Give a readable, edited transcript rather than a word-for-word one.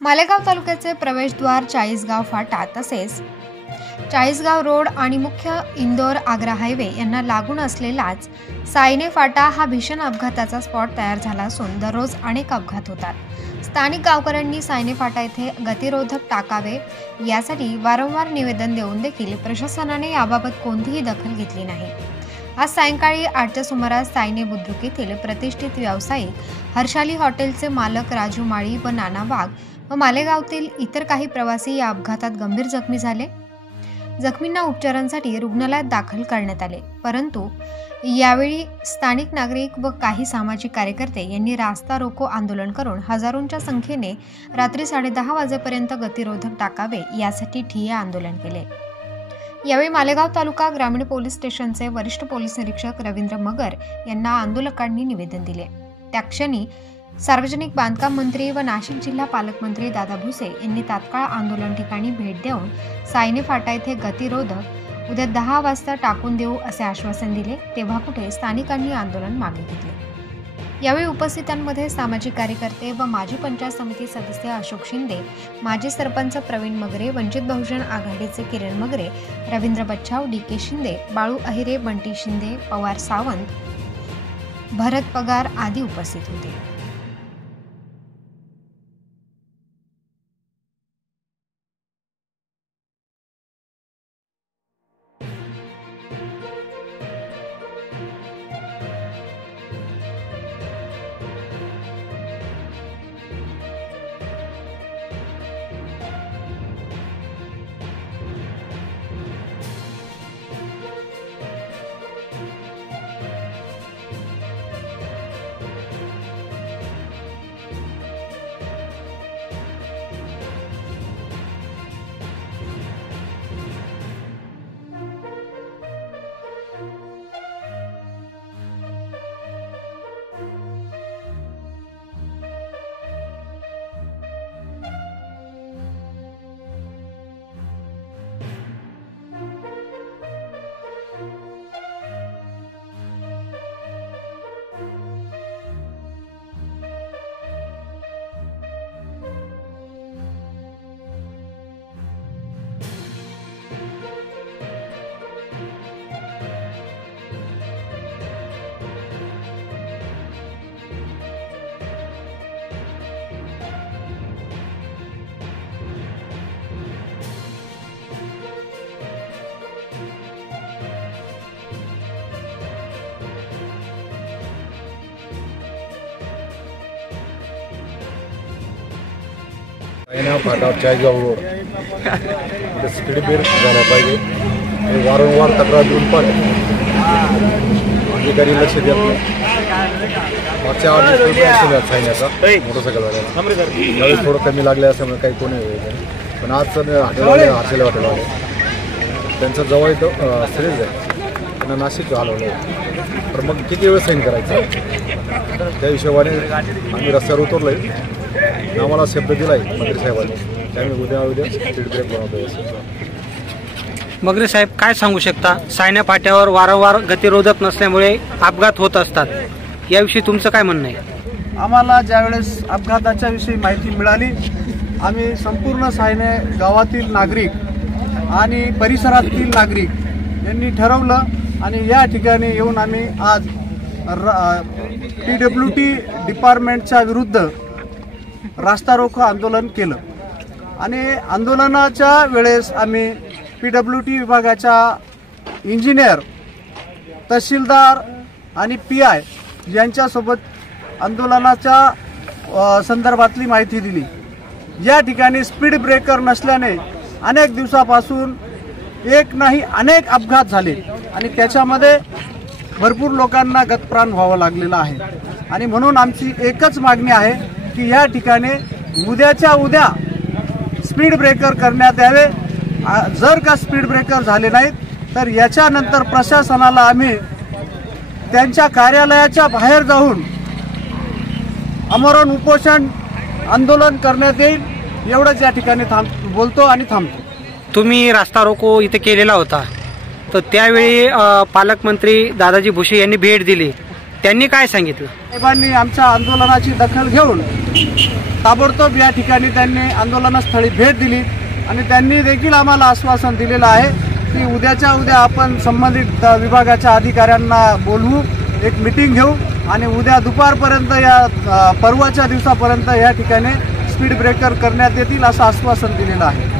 मालेगाव तालुक्याचे प्रवेशद्वार चाळीसगाव फाटा तसेच चाळीसगाव रोड आणि मुख्य इंदोर आग्रा हायवे यांना लागून असलेलाच सायने फाटा हा भीषण अपघाताचा स्पॉट तयार झाला असून दररोज अनेक अपघात होतात। स्थानिक गावकऱ्यांनी सायने फाटा येथे गतिरोधक टाकावे यासाठी वारंवार निवेदन देऊन देखील प्रशासनाने याबाबत कोणतीही दखल घेतली नाही। आज सायंकाळी 8च्या सुमारास सायने बुद्रुक येथील प्रतिष्ठित व्यावसायिक हर्षाली हॉटेलचे मालक राजू माळी व नाना वाघ व मालेगावतील इतर काही प्रवासी या अपघातात गंभीर जखमी झाले। जखमींना उपचारांसाठी रुग्णालयात दाखल करण्यात आले, परंतु यावेळी स्थानिक नागरिक व काही सामाजिक कार्यकर्ते यांनी रास्ता रोको आंदोलन करून हजारोंच्या संख्येने रात्री 10:30 वाजेपर्यंत गतिरोधक टाकावे यासाठी ठिय्या आंदोलन केले। यावेळी मालेगाव तालुका ग्रामीण पोलीस स्टेशनचे वरिष्ठ पोलीस निरीक्षक रवींद्र मगर यांना आंदोलकांनी निवेदन दिले। त्या क्षणी सार्वजनिक बांधकाम मंत्री व नाशिक जिल्हा पालकमंत्री दादा भुसे यांनी तात्काळ आंदोलन ठिकाणी भेट देऊन सायने फाटा येथे गतिरोधक उद्या 10 वाजता टाकून देऊ असे आश्वासन दिले, तेव्हा कुठे स्थानिकांनी आंदोलन मागे घेतले। यावेळी उपस्थितांमध्ये सामाजिक कार्यकर्ते व माजी पंचायत समिती सदस्य अशोक शिंदे, माजी सरपंच प्रवीण मगरे, वंचित बहुजन आघाडीचे किरण मगरे, रवींद्र बच्छाव, DK शिंदे, बाळू अहिरे, बंटी शिंदे, पवार सावंत, भरत पगार आदी उपस्थित होते। फाटा चाळीसगाव रोड स्पीड ब्रेक झाला पाहिजे। वारंवार तक्रार देऊन पण अधिकारी लक्ष देत नाही। मागच्या सांगण्याचा मोटरसायकलवाल्याला त्यावेळेस थोडं कमी लागले असल्यामुळे काही कोणी पण आज हॉटेलवाले हॉटेलवाले त्यांचं जवळ इथं सिरीज आहे, त्यांना नाशिक हलवलं आहे। तर मग किती वेळ साईन करायचं त्या हिशोबाने आम्ही रस्त्यावर उतरलो आहे। आम्हाला शब्द दिलाय मंत्री साहेबांनी, त्यामुळे उद्या स्पीड ब्रेक बनवतोय। मगरे साहेब, काय सांगू शकता? सायने फाट्यावर वारंवार गतिरोधक नसल्यामुळे अपघात होत असतात, याविषयी तुमचं काय म्हणणं आहे? आम्हाला ज्यावेळेस अपघाताच्या विषयी माहिती मिळाली, आम्ही संपूर्ण सायने गावातील नागरिक आणि परिसरातील नागरिक यांनी ठरवलं आणि या ठिकाणी येऊन आम्ही आज PWT डिपार्टमेंटच्या विरुद्ध रास्ता रोको आंदोलन केलं। आणि आंदोलनाच्या वेळेस आम्ही PWT विभागाच्या इंजिनियर, तहसीलदार आणि PI यांच्यासोबत आंदोलनाच्या संदर्भातली माहिती दिली। या ठिकाणी स्पीड ब्रेकर नसल्याने अनेक दिवसापासून एक नाही अनेक अपघात झाले आणि त्याच्यामध्ये भरपूर लोकांना गतप्राण व्हावं लागलेलं आहे। आणि म्हणून आमची एकच मागणी आहे की या ठिकाणी उद्याच्या उद्या स्पीड ब्रेकर करण्यात यावे। जर का स्पीड ब्रेकर झाले नाहीत तर याच्यानंतर प्रशासनाला आम्ही त्यांच्या कार्यालयाच्या बाहेर जाऊन आमरण उपोषण आंदोलन करण्यात येईल, एवढंच या ठिकाणी बोलतो आणि थांबतो। तुम्ही रास्ता रोको इथे केलेला होता, तर त्यावेळी पालकमंत्री दादाजी भुसे यांनी भेट दिली, त्यांनी काय सांगितलं? साहेबांनी आमच्या आंदोलनाची दखल घेऊन ताबडतोब या ठिकाणी त्यांनी आंदोलनस्थळी भेट दिली आणि त्यांनी देखील आम्हाला आश्वासन दिलेलं आहे की उद्याच्या उद्या आपण संबंधित विभागाच्या अधिकाऱ्यांना बोलवू, एक मीटिंग घेऊ आणि उद्या दुपारपर्यंत या पर्वाच्या दिवसापर्यंत या ठिकाणी स्पीड ब्रेकर करण्यात येतील असं आश्वासन दिलेलं आहे.